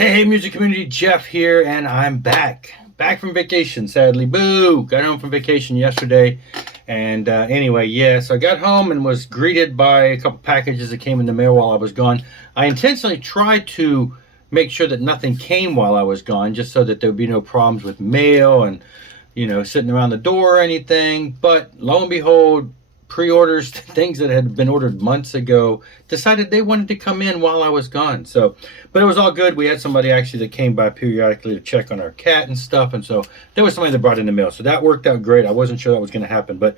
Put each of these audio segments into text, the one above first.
Hey, music community, Jeff here, and I'm back. Back from vacation, sadly. Boo! Got home from vacation yesterday. And anyway, yeah, so I got home and was greeted by a couple packages that came in the mail while I was gone. I intentionally tried to make sure that nothing came while I was gone, just so that there would be no problems with mail and, sitting around the door or anything. But lo and behold, pre-orders, things that had been ordered months ago, decided they wanted to come in while I was gone. So, but it was all good. We had somebody actually that came by periodically to check on our cat and stuff, and so there was somebody that brought in the mail. So that worked out great. I wasn't sure that was going to happen, but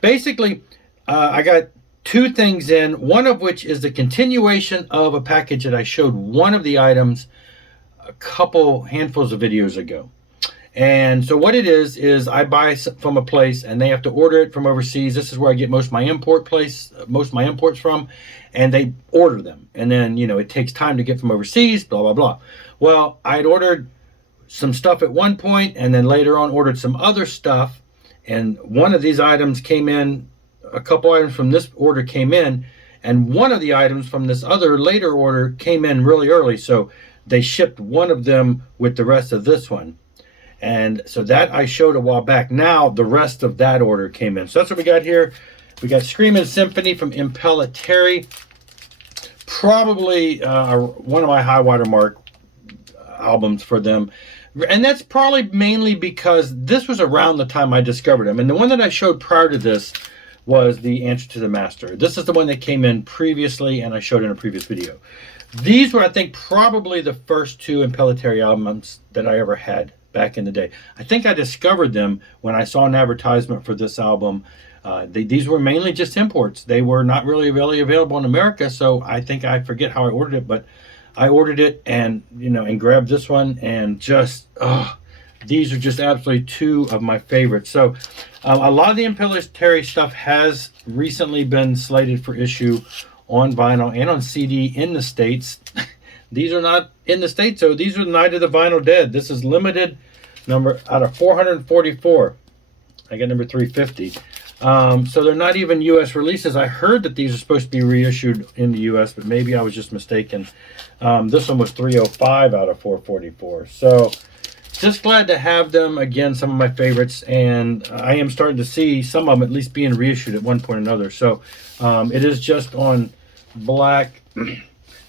basically, I got two things in. One of which is the continuation of a package that I showed one of the items a couple handfuls of videos ago. And so what it is I buy from a place and they have to order it from overseas. This is where I get most of my imports from, and they order them. And then, it takes time to get from overseas, blah, blah, blah. Well, I'd ordered some stuff at one point and then later on ordered some other stuff. And one of these items came in, a couple items from this order came in, and one of the items from this other later order came in really early. So they shipped one of them with the rest of this one. And so that I showed a while back. Now the rest of that order came in. So that's what we got here. We got Screamin' Symphony from Impellitteri. Probably one of my high watermark albums for them. And that's probably mainly because this was around the time I discovered them. And the one that I showed prior to this was the Answer to the Master. This is the one that came in previously and I showed in a previous video. These were, I think, probably the first two Impellitteri albums that I ever had back in the day. I think I discovered them when I saw an advertisement for this album. These were mainly just imports. They were not really available in America, so I think I forget how I ordered it, but I ordered it and grabbed this one, and just these are just absolutely two of my favorites. So a lot of the Impellitteri stuff has recently been slated for issue on vinyl and on CD in the States. These are not in the States, so these are Night of the Vinyl Dead. This is limited number out of 444. I got number 350. So they're not even U.S. releases. I heard that these are supposed to be reissued in the U.S., but maybe I was just mistaken. This one was 305 out of 444. So just glad to have them. Again, some of my favorites, and I am starting to see some of them at least being reissued at one point or another. So it is just on black.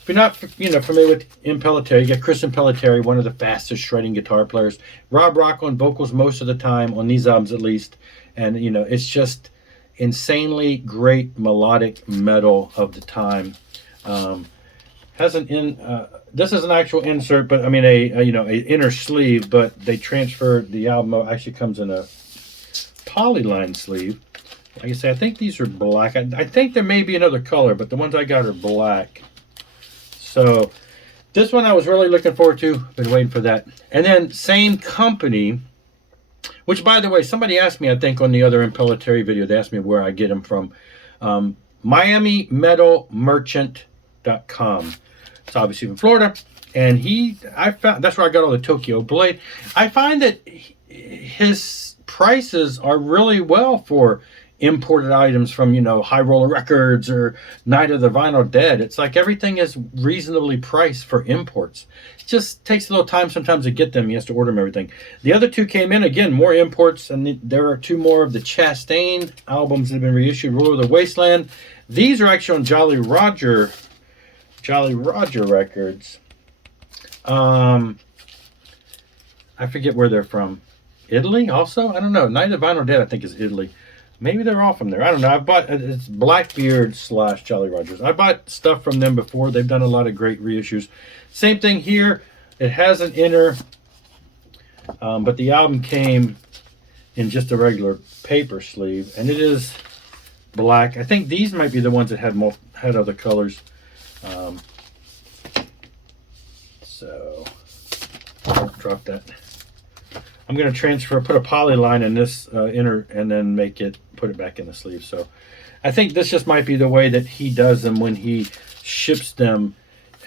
If you're not familiar with Impellitteri, you got Chris Impellitteri, one of the fastest shredding guitar players. Rob Rock on vocals most of the time, on these albums at least. And, it's just insanely great melodic metal of the time. This is an actual insert, but I mean a inner sleeve, but they transferred the album. Actually comes in a polyline sleeve. Like I say, I think these are black. I think there may be another color, but the ones I got are black. So this one I was really looking forward to. Been waiting for that. And then same company, which, by the way, somebody asked me, I think, on the other Impellitteri video, they asked me where I get them from. MiamiMetalMerchant.com. It's obviously from Florida. And I found that's where I got all the Tokyo Blade. I find that his prices are really well for imported items from, High Roller Records or Night of the Vinyl Dead. It's like everything is reasonably priced for imports. It just takes a little time sometimes to get them. He has to order them, everything. The other two came in, again, more imports, and there are two more of the Chastain albums that have been reissued, Ruler of the Wasteland. These are actually on Jolly Roger Records. I forget where they're from. Italy also? I don't know. Night of the Vinyl Dead, I think, is Italy. Maybe they're all from there. I don't know. I bought, it's Blackbeard / Jolly Rogers. I bought stuff from them before. They've done a lot of great reissues. Same thing here. It has an inner, but the album came in just a regular paper sleeve, and it is black. I think these might be the ones that had other colors. So I'll drop that. I'm going to put a poly line in this inner, and then put it back in the sleeve. So I think this just might be the way that he does them when he ships them.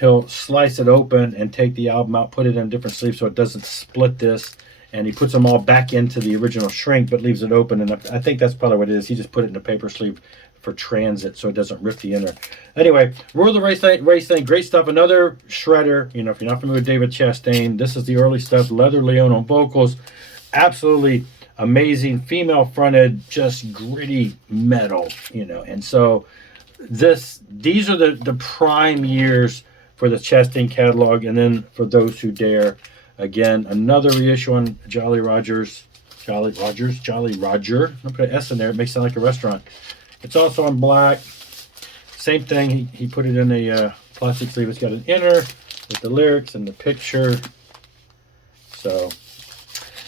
He'll slice it open and take the album out, put it in different sleeves so it doesn't split this. And he puts them all back into the original shrink, but leaves it open. And I think that's probably what it is. He just put it in a paper sleeve for transit so it doesn't rip the inner. Anyway, Rule the Race thing, great stuff. Another shredder. You know, if you're not familiar with David Chastain, this is the early stuff. Leather Leone on vocals. Absolutely amazing. Female fronted, just gritty metal, you know. And so these are the prime years for the Chastain catalog. And then for Those Who Dare, again, another reissue on Jolly Roger. I'll put an S in there. It makes it sound like a restaurant. It's also in black. Same thing. He put it in a plastic sleeve. It's got an inner with the lyrics and the picture. So,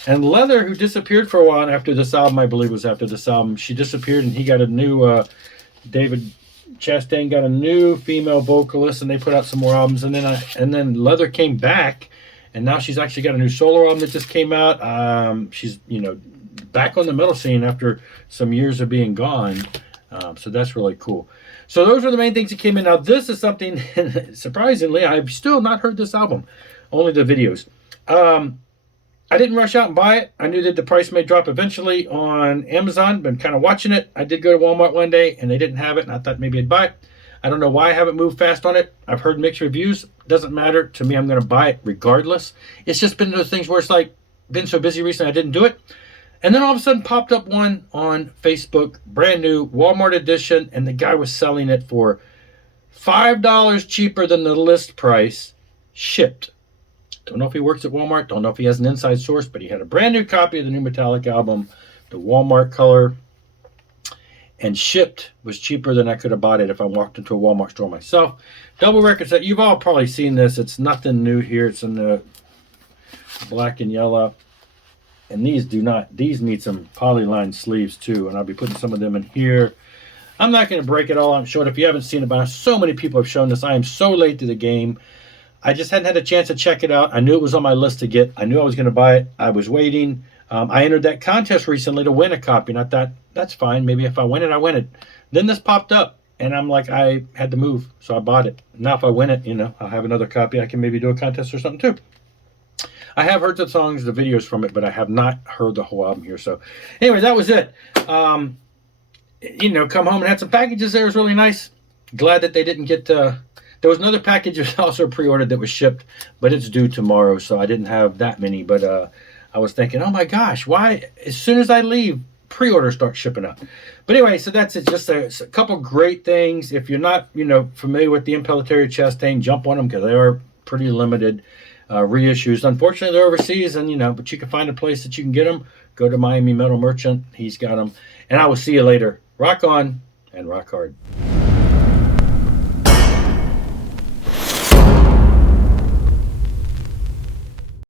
and Leather, who disappeared for a while after this album, I believe was after this album, she disappeared, and he got a new, David Chastain got a new female vocalist, and they put out some more albums, and then Leather came back, and now she's actually got a new solo album that just came out. She's, you know, back on the metal scene after some years of being gone. So that's really cool. So those are the main things that came in. Now this is something, surprisingly, I've still not heard this album, only the videos. I didn't rush out and buy it. I knew that the price may drop eventually on Amazon. Been kind of watching it. I did go to Walmart one day and they didn't have it, and I thought maybe I'd buy it. I don't know why I haven't moved fast on it. I've heard mixed reviews. Doesn't matter. To me, I'm going to buy it regardless. It's just been those things where it's like, been so busy recently I didn't do it. And then all of a sudden popped up one on Facebook, brand new, Walmart edition, and the guy was selling it for $5 cheaper than the list price, shipped. Don't know if he works at Walmart, don't know if he has an inside source, but he had a brand new copy of the new Metallica album, the Walmart color, and shipped was cheaper than I could have bought it if I walked into a Walmart store myself. Double record set, you've all probably seen this. It's nothing new here. It's in the black and yellow. And these need some polyline sleeves too, and I'll be putting some of them in here. I'm not going to break it all. I'm showing, if you haven't seen it, but so many people have shown this. I am so late to the game. I just hadn't had a chance to check it out. I knew it was on my list to get. I knew I was going to buy it. I was waiting. I entered that contest recently to win a copy, and I thought, that's fine. Maybe if I win it, I win it. Then this popped up, and I'm like, I had to move, so I bought it. Now if I win it, you know, I'll have another copy. I can maybe do a contest or something too. I have heard the songs, the videos from it, but I have not heard the whole album here. So anyway, that was it. You know, come home and had some packages there. It was really nice. Glad that they didn't get... there was another package that was also pre-ordered that was shipped, but it's due tomorrow, so I didn't have that many. But I was thinking, oh my gosh, why? As soon as I leave, pre-orders start shipping up. But anyway, so that's it. Just a couple great things. If you're not, you know, familiar with the Impellitteri Chastain, jump on them because they are pretty limited. Reissues. Unfortunately, they're overseas, and you know, but you can find a place that you can get them. Go to Miami Metal Merchant. He's got them. And I will see you later. Rock on and rock hard.